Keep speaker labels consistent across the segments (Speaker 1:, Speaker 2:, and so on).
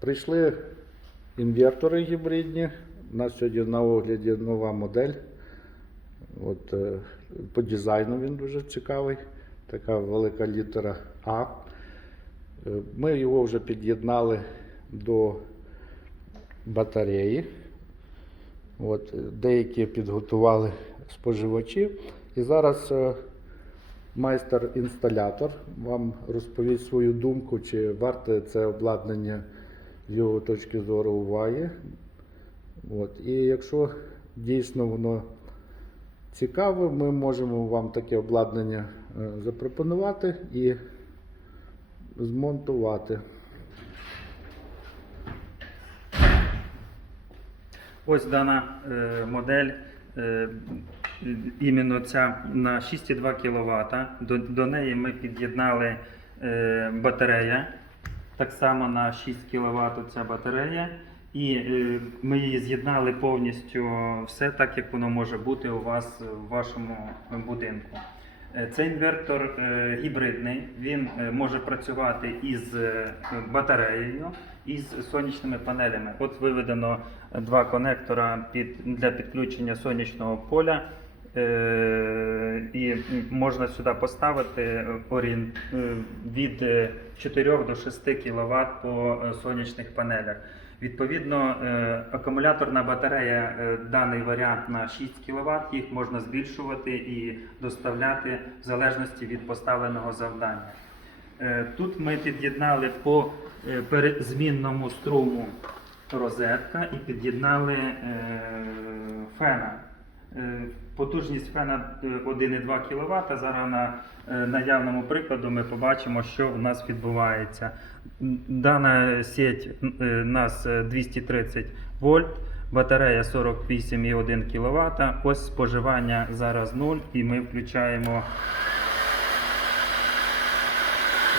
Speaker 1: Прийшли інвертори гібридні. У нас сьогодні на огляді нова модель. От, е, по дизайну він дуже цікавий. Така велика літера А. Е, Ми його вже під'єднали до батареї. От, деякі підготували споживачі. І зараз е, майстер-інсталятор вам розповість свою думку, чи варте це обладнання з його точки зору уваги. От. І якщо дійсно воно цікаве, ми можемо вам таке обладнання е, запропонувати і змонтувати.
Speaker 2: Ось дана е, модель, е, іменно ця на 6,2 кВт. До, до неї ми під'єднали е, батарея. Так само на 6 кВт ця батарея. І е, ми її з'єднали повністю все так, як воно може бути у вас в вашому будинку. Е, Цей інвертор е, гібридний, він може працювати із батареєю і з сонячними панелями. От виведено два конектора під, для підключення сонячного поля. Е, І можна сюди поставити е, від е, 4 до 6 кВт по е, сонячних панелях. Відповідно, акумуляторна батарея, даний варіант на 6 кВт, їх можна збільшувати і доставляти в залежності від поставленого завдання. Тут ми під'єднали по перезмінному струму розетка і під'єднали фена. Е, Потужність фена е, 1,2 кВт. Зараз на е, наявному прикладу ми побачимо, що в нас відбувається. Дана сеть е, нас е, 230 вольт, батарея 48,1 кВт. Ось споживання зараз 0 і ми включаємо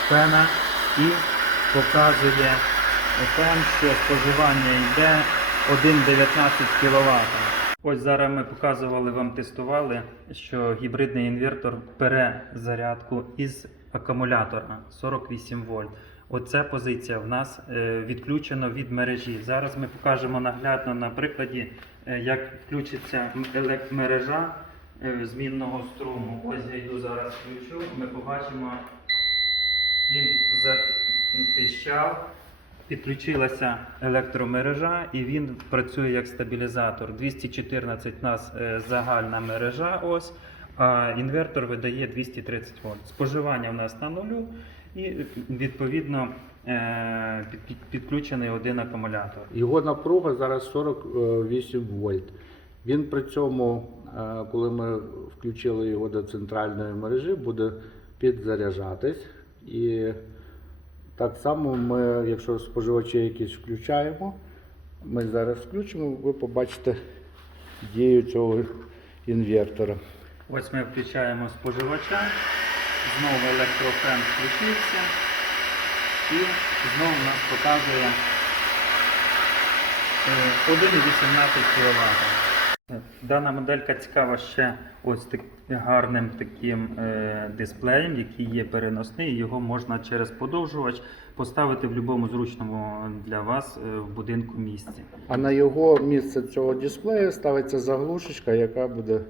Speaker 2: фена і показує фен, що споживання йде 1,19 кВт. Ось зараз ми показували вам, тестували, що гібридний інвертор бере зарядку із акумулятора 48 вольт. Оця позиція в нас е, відключена від мережі. Зараз ми покажемо наглядно на прикладі, е, як включиться м- елек- мережа е, змінного струму. Ось я йду зараз включу. Ми побачимо, він запищав. Підключилася електромережа і він працює як стабілізатор. 214 у нас е, загальна мережа, ось, а інвертор видає 230 вольт. Споживання у нас на нулю і відповідно е, під- під- підключений один акумулятор.
Speaker 1: Його напруга зараз 48 вольт. Він при цьому, е, коли ми включили його до центральної мережі, буде підзаряджатись. І так само ми, якщо споживачі якісь включаємо, ми зараз включимо, ви побачите дію цього інвертора.
Speaker 2: Ось ми включаємо споживача, знову електрофен включився і знову нас показує е, 1,18 кВт. Дана моделька цікава ще ось так гарним таким е, дисплеєм, який є переносний. Його можна через подовжувач поставити в будь-якому зручному для вас е, в будинку місці.
Speaker 1: А на його місце цього дисплею ставиться заглушечка, яка буде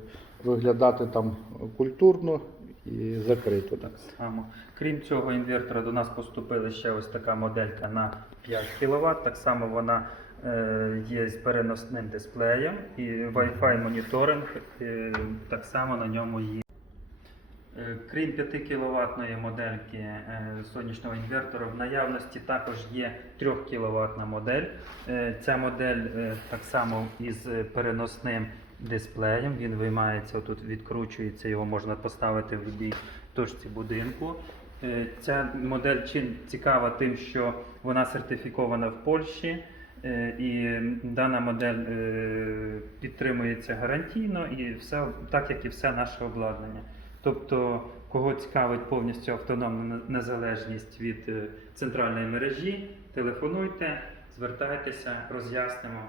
Speaker 1: виглядати там культурно і закрито. Так.
Speaker 2: само. Крім цього інвертора до нас поступила ще ось така моделька на 5 кВт. Так само вона е, є з переносним дисплеєм і Wi-Fi моніторинг е, так само на ньому є. Е, Крім 5 кВт модельки е, сонячного інвертора, в наявності також є 3 кВт модель. Е, Ця модель е, так само із переносним дисплеєм. Він виймається, тут відкручується, його можна поставити в будь-якій точці будинку. Е, Ця модель цікава тим, що вона сертифікована в Польщі. Е, І дана модель е, підтримується гарантійно і все так, як і все наше обладнання. Тобто, кого цікавить повністю автономна незалежність від е, центральної мережі, телефонуйте, звертайтеся, роз'яснимо,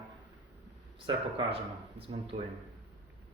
Speaker 2: все покажемо, змонтуємо.